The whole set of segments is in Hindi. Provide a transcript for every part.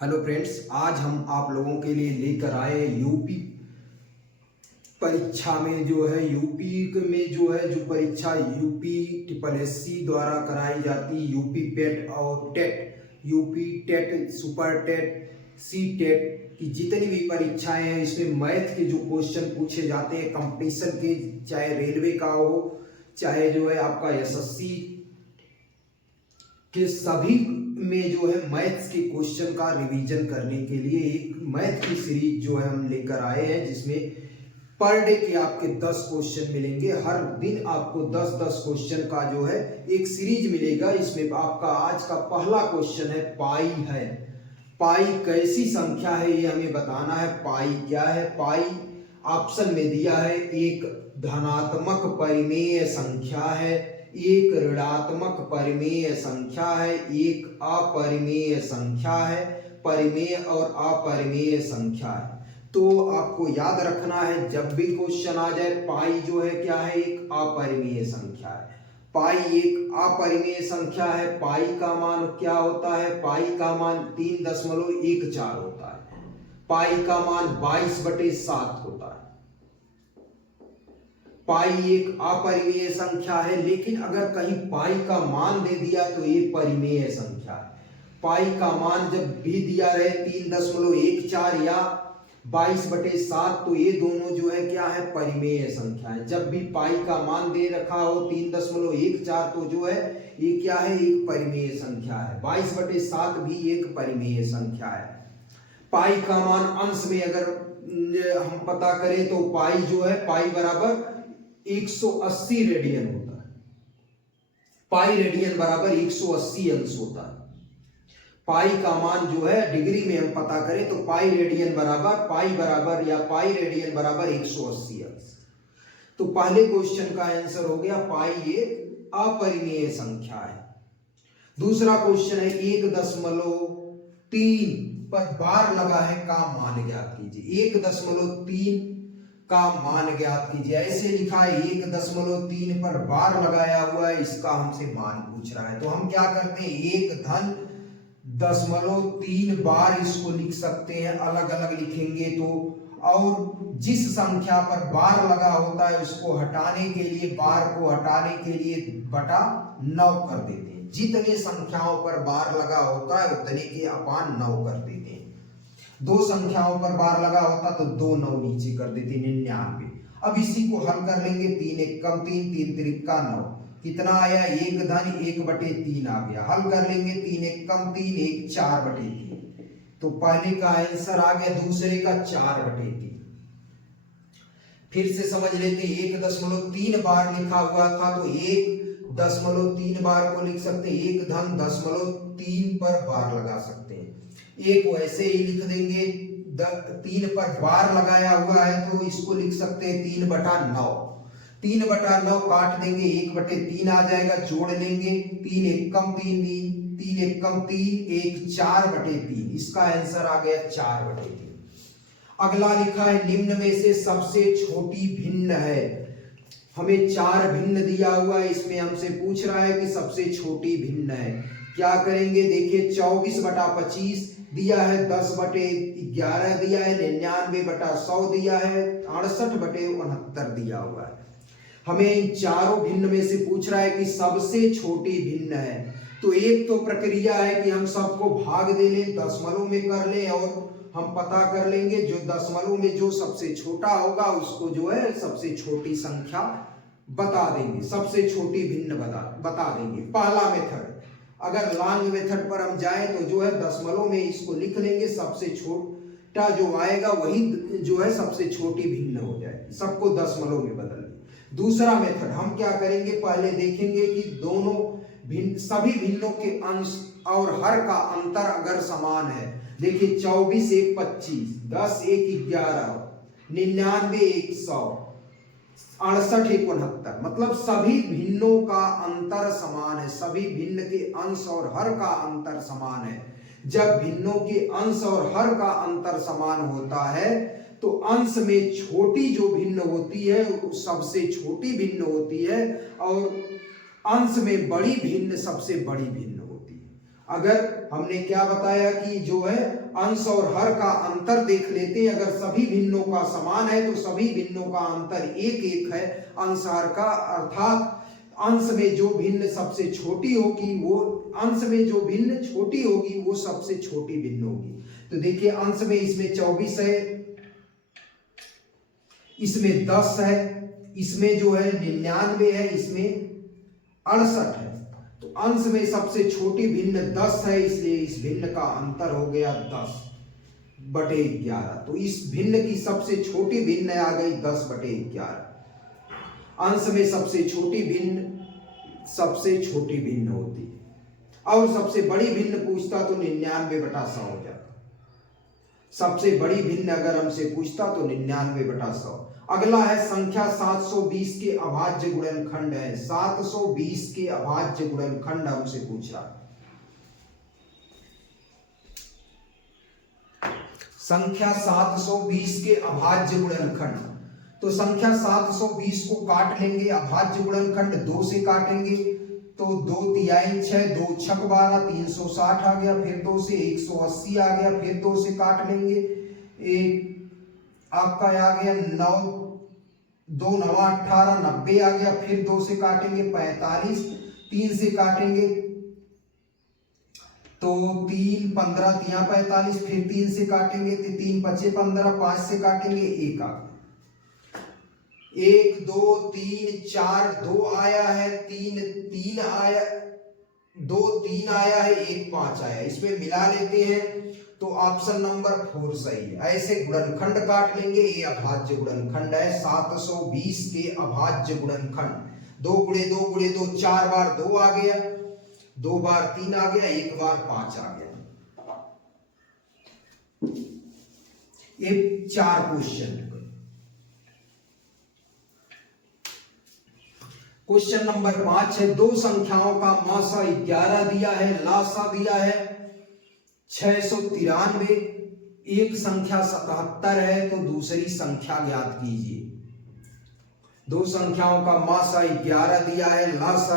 हेलो फ्रेंड्स, आज हम आप लोगों के लिए लेकर आए यूपी परीक्षा में यूपी में जो परीक्षा यूपी ट्रिपल एससी द्वारा कराई जाती यूपी पेट और TET, UP TET, super TET, C TET की जितनी भी परीक्षाएं हैं इसमें मैथ के जो क्वेश्चन पूछे जाते हैं कंपटीशन के, चाहे रेलवे का हो चाहे आपका एसएससी के, सभी में मैथ्स के क्वेश्चन का रिवीजन करने के लिए एक मैथ की सीरीज हम लेकर आए हैं, जिसमें पर डे के आपके 10 क्वेश्चन मिलेंगे। हर दिन आपको 10-10 क्वेश्चन का एक सीरीज मिलेगा। इसमें आपका आज का पहला क्वेश्चन है पाई है। पाई कैसी संख्या है ये हमें बताना है। पाई क्या है? पाई ऑप्शन में दिया है, एक धनात्मक परिमेय संख्या है, एक ऋणात्मक परिमेय संख्या है, एक अपरिमेय संख्या है, परिमेय और अपरिमेय संख्या है। तो आपको याद रखना है, जब भी क्वेश्चन आ जाए पाई क्या है, एक अपरिमेय संख्या है। पाई एक अपरिमेय संख्या है। पाई का मान क्या होता है? पाई का मान 3.14 होता है। पाई का मान 22/7 होता है। पाई एक अपरिमेय संख्या है, लेकिन अगर कहीं पाई का मान दे दिया तो ये परिमेय संख्या है। पाई का मान जब भी दिया रहे 3.14 या 22/7, तो ये दोनों क्या है, परिमेय संख्या है। जब भी पाई का मान दे रखा हो 3.14 तो ये क्या है, एक परिमेय संख्या है। 22/7 भी एक परिमेय संख्या है। पाई का मान अंश में अगर हम पता करें तो पाई पाई बराबर 180 रेडियन होता है। पाई रेडियन बराबर 180 अंश होता है। पाई का मान डिग्री में हम पता करें तो पाई रेडियन बराबर पाई रेडियन बराबर 180 अंश। तो पहले क्वेश्चन का आंसर हो गया, पाई एक अपरिमेय संख्या है। दूसरा क्वेश्चन है 1.3 पर बार लगा है का मान ज्ञात कीजिए। 1.3 का मान ज्ञात कीजिए। ऐसे लिखा है 1.3 पर बार लगाया हुआ है, इसका हमसे मान पूछ रहा है। तो हम क्या करते हैं, 1.3 बार इसको लिख सकते हैं, अलग अलग लिखेंगे तो। और जिस संख्या पर बार लगा होता है उसको हटाने के लिए, बार को हटाने के लिए बटा 9 कर देते हैं। जितने संख्याओं पर बार लगा होता है उतने के अपान 9 कर देते हैं। 2 संख्याओं पर बार लगा होता तो 2 9 नीचे कर देते, 99। अब इसी को हल कर लेंगे। 3 1 कम 3, 3 3 का 9, कितना आया, 1/1/3 आ गया। हल कर लेंगे, 3 1 कम 3, 1 4/3। तो पहले का आंसर आ गया, दूसरे का 4/3। फिर से समझ लेते, 1.3 बार लिखा हुआ था तो 1.3 बार को लिख सकते, 1.3 पर बार लगा सकते हैं। एक वैसे ही लिख देंगे, 3 पर बार लगाया हुआ है तो इसको लिख सकते हैं 3/9। 3/9 काट देंगे, 1/3 आ जाएगा, जोड़ लेंगे, 3 1 कम 3 3 1 कम 3 1 4/3। इसका आंसर आ गया 4/3। अगला लिखा है, निम्न में से सबसे छोटी भिन्न है। हमें 4 भिन्न दिया हुआ है, इसमें हमसे पूछ रहा है कि सबसे छोटी भिन्न है। क्या करेंगे, देखिए 24/25 दिया है, 10/11 दिया है, 99/100 दिया है, 68/69 दिया हुआ है। हमें इन चारों भिन्न में से पूछ रहा है कि सबसे छोटी भिन्न है। तो एक तो प्रक्रिया है कि हम सबको भाग दे लें, दशमलव में कर लें और हम पता कर लेंगे जो दशमलव में जो सबसे छोटा होगा उसको सबसे छोटी संख्या बता देंगे, सबसे छोटी भिन्न बता देंगे। पहला मेथड। अगर लॉन्ग मेथड पर हम जाए तो दशमलव में इसको लिख लेंगे, सबसे छोटा जो आएगा वही सबसे छोटी भिन्न हो जाएगी, सबको दशमलव में बदल दें। दूसरा मेथड हम क्या करेंगे, पहले देखेंगे कि दोनों सभी भिन्नों के अंश और हर का अंतर अगर समान है। देखिए 24 1 25, 10 1 11, 99 1 100, 68 1 69, मतलब सभी भिन्नों का अंतर समान है। सभी भिन्न के अंश और हर का अंतर समान है। जब भिन्नों के अंश और हर का अंतर समान होता है तो अंश में छोटी जो भिन्न होती है सबसे छोटी भिन्न होती है और अंश में बड़ी भिन्न सबसे बड़ी भिन्न होती है। अगर हमने क्या बताया कि जो है अंश और हर का अंतर देख लेते हैं, अगर सभी भिन्नों का समान है तो सभी भिन्नों का अंतर एक एक है अंश हर का, अर्थात अंश में जो भिन्न सबसे छोटी होगी वो अंश में जो भिन्न छोटी होगी वो सबसे छोटी भिन्न होगी। तो देखिए अंश में इसमें 24 है, इसमें 10 है, इसमें जो है 99 है, इसमें 68 है। तो अंश में सबसे छोटी भिन्न 10 है, इसलिए इस भिन्न का अंतर हो गया 10/11। तो इस भिन्न की सबसे छोटी भिन्न आ गई 10/11। अंश में सबसे छोटी भिन्न होती है, और सबसे बड़ी भिन्न पूछता तो 99/100 हो जाता। सबसे बड़ी भिन्न अगर हमसे पूछता तो 99/100। अगला है संख्या 720 के अभाज्य गुणनखंड है। 720 के अभाज्य गुणनखंड हमसे पूछ रहा। संख्या 720 के अभाज्य गुणनखंड। तो संख्या 720 को काट लेंगे, अभाज्य गुणनखंड 2 से काटेंगे तो 2 तिहाई 6, 2 छक 12, 360 आ गया, फिर 2 से 180 आ गया, फिर 2 से काट लेंगे, एक आपका आ गया 9, 2 9 18, 90 आ गया, फिर 2 से काटेंगे 45, 3 से काटेंगे तो 3 15 3 45, फिर 3 से काटेंगे तो 3 5 15, 5 से काटेंगे 1 आ गया, 1 2 3 4 2 आया है, 3 आया, 2 3 आया है, 1 5 आया, इसमें मिला लेते हैं तो ऑप्शन नंबर 4 सही है। ऐसे गुणनखंड काट लेंगे, ये अभाज्य गुणनखंड है 720 के अभाज्य गुणनखंड। 2 गुणे 2 गुणे 2 4 बार 2 आ गया, 2 बार 3 आ गया, 1 बार 5 आ गया। ये 4 क्वेश्चन। क्वेश्चन नंबर 5 है, दो संख्याओं का मासा 11 दिया है, लासा दिया है 693, एक संख्या 77 है, तो दूसरी संख्या ज्ञात कीजिए। दो संख्याओं का मासा 11 दिया है, लासा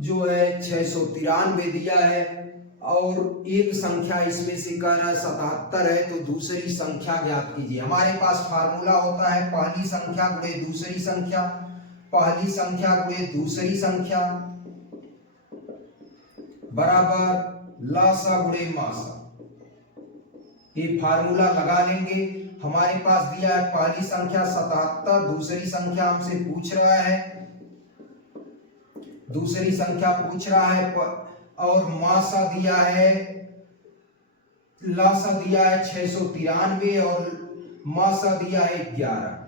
जो है 693 दिया है, और एक संख्या इसमें से कह रहा है 77 है, तो दूसरी संख्या ज्ञात कीजिए। हमारे पास फार्मूला होता है पहली संख्या गुणे दूसरी संख्या, पहली संख्या गुणे दूसरी संख्या बराबर लासा गुणे मासा। ये फार्मूला लगा लेंगे। हमारे पास दिया है पहली संख्या 77, दूसरी संख्या हमसे पूछ रहा है, दूसरी संख्या पूछ रहा है, और मासा दिया है, लासा दिया है 693 और मासा दिया है 11।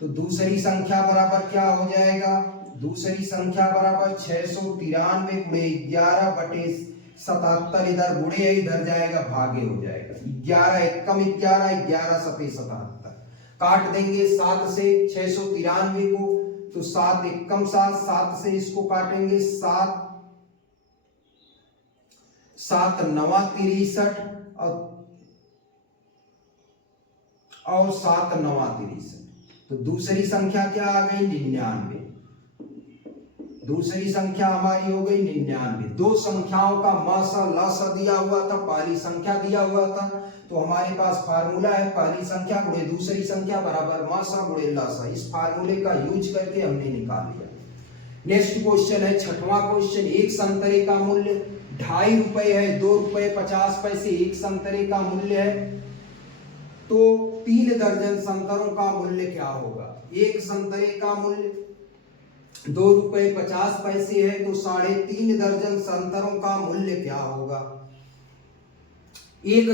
तो दूसरी संख्या बराबर क्या हो जाएगा? दूसरी संख्या बराबर 693 गुणे 11 बटे 77, इधर गुणे है, इधर जाएगा भागे हो जाएगा। 11 एकम 11, 11 सते 77, काट देंगे 7 से 693 को, तो 7 एकम 7, 7 से इसको काटेंगे 7 7 9 63 और 7 9 63। तो दूसरी संख्या क्या आ गई? 99। दूसरी संख्या हमारी हो गई 99। दो संख्याओं का मासा लासा दिया हुआ था, पहली संख्या दिया हुआ था, तो हमारे पास फार्मूला है पहली संख्या गुणे दूसरी संख्या बराबर मासा गुणे लासा। इस फार्मूले का यूज करके हमने निकाल लिया। नेक्स्ट क्वेश्चन है, छठवां क्वेश्चन, एक संतरे का मूल्य 2.5 रुपए है, 2 रुपए 50 पैसे एक संतरे का मूल्य है, तो 3 दर्जन संतरों का मूल्य क्या होगा? एक संतरे का मूल्य 2 रुपए 50 पैसे है, तो 3.5 दर्जन संतरों का मूल्य क्या होगा? एक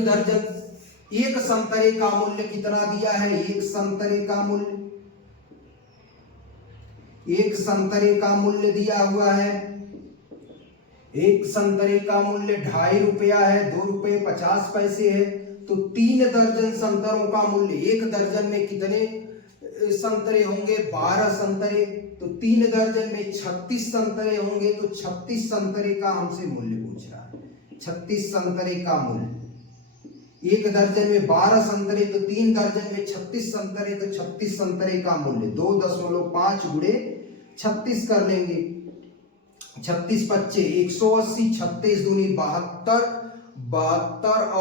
संतरे का मूल्य कितना दिया है? एक संतरे का मूल्य दिया हुआ है, एक संतरे का मूल्य 2.5 रुपया है, 2 रुपए 50 पैसे है, तो 3 दर्जन संतरों का मूल्य, एक दर्जन में कितने संतरे होंगे? 12 संतरे, तो 3 दर्जन में 36 संतरे होंगे, तो 36 संतरे का हमसे मूल्य पूछ रहा है। 36 संतरे का मूल्य, एक दर्जन में 12 संतरे, तो 3 दर्जन में 36 संतरे, तो 36 संतरे का मूल्य 2.5 गुणे 36 कर लेंगे। 36 पच्चे 180, 36 दूनी 72, 72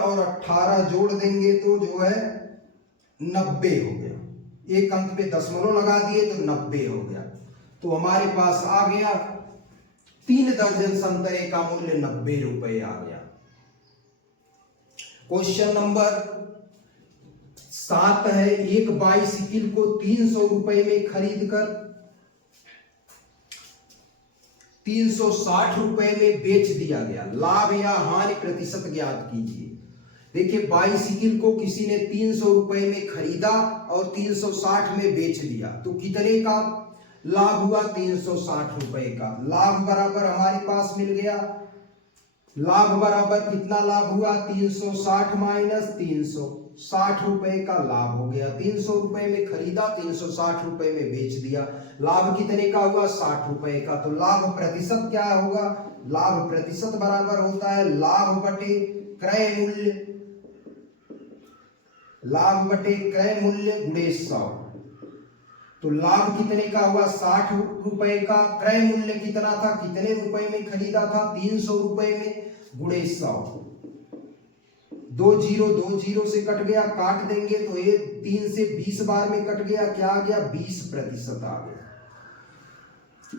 और 18 जोड़ देंगे तो जो है 90 हो गया। एक अंक पे दशमलव लगा दिए तो 90 हो गया। तो हमारे पास आ गया 3 दर्जन संतरे का मूल्य 90 रुपए आ गया। क्वेश्चन नंबर 7 है, एक बाइसिकल को 300 रुपए में खरीद कर 360 रुपए में बेच दिया गया, लाभ या हानि प्रतिशत ज्ञात कीजिए। देखिए, बाइसिकल को किसी ने 300 रुपए में खरीदा और 360 में बेच दिया, तो कितने का लाभ हुआ? 360 रुपए का। लाभ बराबर हमारे पास मिल गया, लाभ बराबर कितना लाभ हुआ? 360 माइनस 360 रुपए का लाभ हो गया। 300 रुपए में खरीदा, 360 रुपए में बेच दिया, लाभ कितने का हुआ? 60 रुपए का। तो लाभ प्रतिशत क्या होगा? लाभ प्रतिशत बराबर होता है लाभ बटे क्रय मूल्य, लाभ बटे क्रय मूल्य गुणे 100। तो लाभ कितने का हुआ? 60 रुपए का। क्रय मूल्य कितना था? कितने रुपए में खरीदा था? 300 रुपए में, गुणे 100। 2 0 से कट गया, काट देंगे तो ये 3 से 20 बार में कट गया, क्या आ गया? 20% आ गया।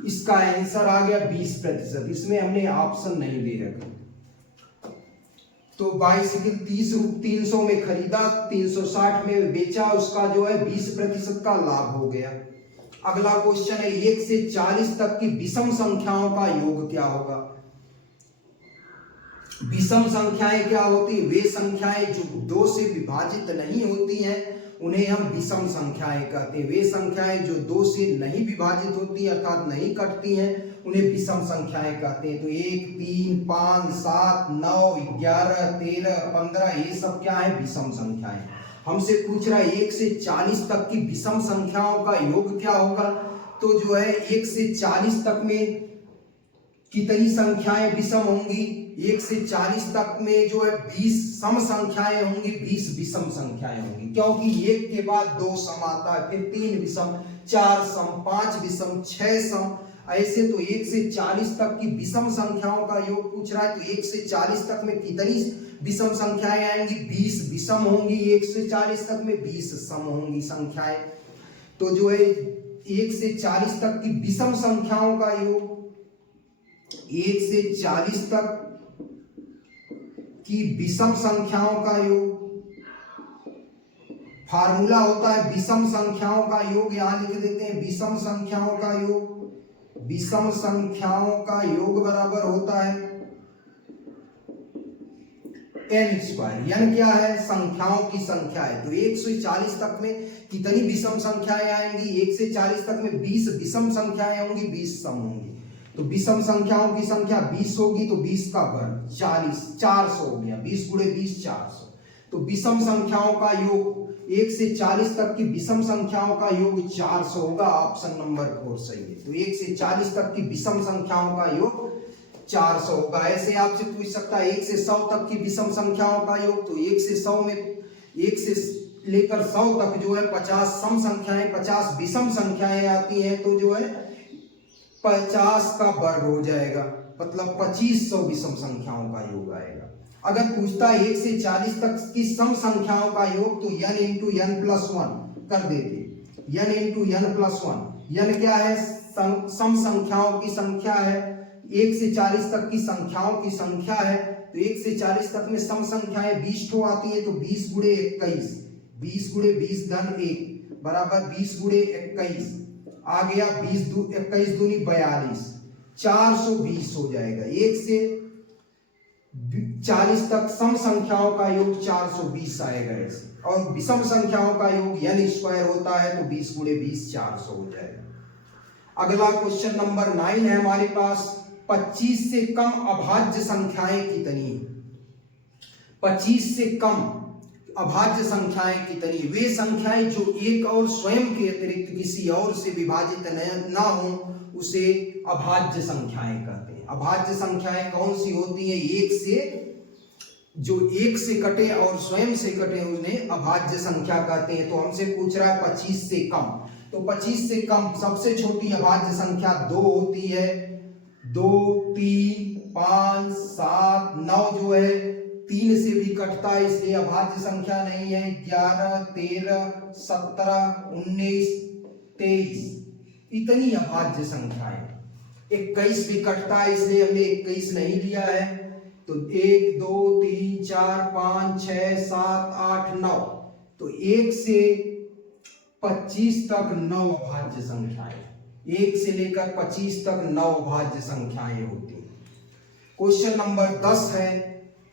इसका आंसर आ गया 20%। इसमें हमने ऑप्शन नहीं दे रखा। तो बाइसिकल 300 में खरीदा, 360 में बेचा, उसका जो है 20% का लाभ हो गया। अगला क्वेश्चन है, 1 से 40 तक की विषम संख्याओं का योग क्या होगा? विषम संख्याएं क्या होती है? वे संख्याएं जो 2 से विभाजित नहीं होती हैं उन्हें हम विषम संख्याएं कहते हैं। वे संख्याएं जो 2 से नहीं विभाजित होती अर्थात नहीं कटती हैं उन्हें विषम संख्याएं कहते हैं। तो 1, 3, 5, 7, 9, 11, 13, 15 ये सब क्या है? विषम संख्याएं। हमसे पूछ रहा है 1 से 40 तक की विषम संख्याओं का योग क्या होगा? तो जो है 1 से 40 तक में कितनी संख्याएं विषम होंगी? 1 से 40 तक में जो है 20 सम संख्याएं होंगी, 20 विषम संख्याएं होंगी, क्योंकि 1 के बाद 2 सम आता है, फिर 3 विषम, 4 सम, 5 विषम, 6 सम, ऐसे। तो 1 से 40 तक की विषम संख्याओं का योग पूछ रहा है। तो 1 से 40 तक में कितनी विषम संख्याएं आएंगी? 20 विषम होंगी। 1 से 40 तक में 20 सम होंगी संख्याएं। तो जो है 1 से 40 तक की विषम संख्याओं का योग, 1 से 40 तक की विषम संख्याओं का योग, फार्मूला होता है विषम संख्याओं का योग, यहां लिख देते हैं विषम संख्याओं का योग। विषम संख्याओं का योग बराबर होता है n²। n क्या है? संख्याओं की संख्या है। तो 1 से 40 तक में कितनी विषम संख्याएं आएंगी? 1 से 40 तक में 20 विषम संख्याएं होंगी, 20 सम होंगी। तो विषम संख्याओं की संख्या 20 होगी, तो 20 का वर्ग 40, 400 हो गया। 20 गुणे 20 400। तो विषम संख्याओं का योग 1 से 40 तक की विषम संख्याओं का योग 400 होगा। ऑप्शन नंबर 4 सही है। तो 1 से 40 तक की विषम संख्याओं का योग 400 होगा। ऐसे आपसे पूछ सकता है 1 से 100 तक की विषम संख्याओं का योग। तो 1 से 100 में 1 से लेकर 100 तक जो है 50 सम संख्याएं, 50 विषम संख्याएं आती हैं। तो जो है 50 का वर्ग हो जाएगा, मतलब 2500 विषम संख्याओं का योग आएगा। अगर पूछता है 1 से 40 तक की सम संख्याओं का योग, तो n इंटू n प्लस 1 कर देते। n into n plus 1। n क्या है? सम संख्याओं की संख्या है। 1 से 40 तक की संख्याओं की संख्या है। तो 1 से 40 तक में सम संख्याएं 20 ठो आती है। तो 20 गुणे 21, 20 गुणे 20 धन 1 बराबर 20 गुणे 21 आ गया। 20 21 दूनी 42, 420 हो जाएगा। 1 से 40 तक सम संख्याओं का योग 420 आएगा ऐसे। और विषम संख्याओं का योग n² होता है। तो 20 गुणे 20 400 हो जाएगा। अगला क्वेश्चन नंबर 9 है हमारे पास, 25 से कम अभाज्य संख्याएं कितनी? 25 से कम अभाज्य संख्याएं कितनी? वे संख्याएं जो एक और स्वयं के अतिरिक्त किसी और से विभाजित न हो उसे अभाज्य संख्याएं कहते हैं। अभाज्य संख्याएं कौन सी होती है? जो एक से कटे और स्वयं से कटे उन्हें अभाज्य संख्या कहते हैं। तो हमसे पूछ रहा है 25 से कम। तो 25 से कम सबसे छोटी अभाज्य संख्या 2 होती है। 2, 3, 5, 7, 9 जो है 3 से भी कटता है इसलिए अभाज्य संख्या नहीं है। 11, 13, 17, 19, 23 इतनी अभाज्य संख्या है। 21 भी कटता है इसलिए हमने 21 नहीं लिया है। तो 1, 2, 3, 4, 5, 6, 7, 8, 9 तो 1 से 25 तक 9 अभाज्य संख्याएं। 1 से लेकर 25 तक 9 अभाज्य संख्याएं होती हैं। क्वेश्चन नंबर 10 है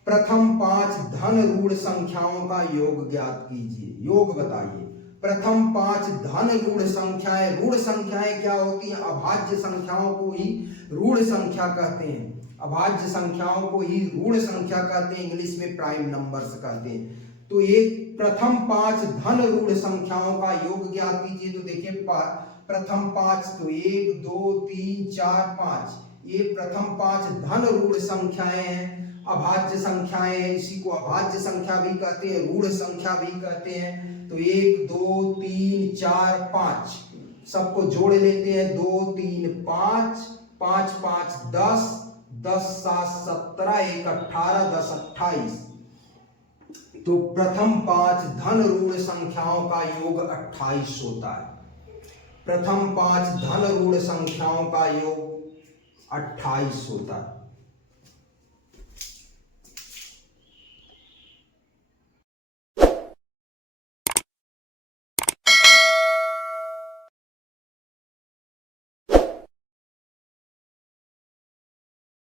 प्रथम 5 धन ऋण संख्याओं का योग ज्ञात कीजिए। योग बताइए। प्रथम 5 धन ऋण संख्याएं। ऋण संख्याएं क्या होती हैं? अभाज्य संख्याओं को ही ऋण संख्या कहते हैं। अभाज्य संख्याओं को ही ऋण संख्या कहते हैं, इंग्लिश में प्राइम नंबर्स कहते हैं। तो एक प्रथम 5 धन ऋण संख्याओं का योग ज्ञात कीजिए। तो देखिए प्रथम 5 तो 1, 2, 3, 4, 5 ये प्रथम 5 धन ऋण संख्याएं हैं, अभाज्य संख्याएं हैं। इसी को अभाज्य संख्या भी कहते हैं, ऋण संख्या भी कहते हैं। तो 1, 2, 3, 4, 5 सबको जोड़ लेते हैं। 2, 3, 5, 5, 5, 10, 10, 7, 17, 1, 18, 10, 28 तो प्रथम 5 धन ऋण संख्याओं का योग 28 होता है। प्रथम 5 धन ऋण संख्याओं का योग 28 होता है।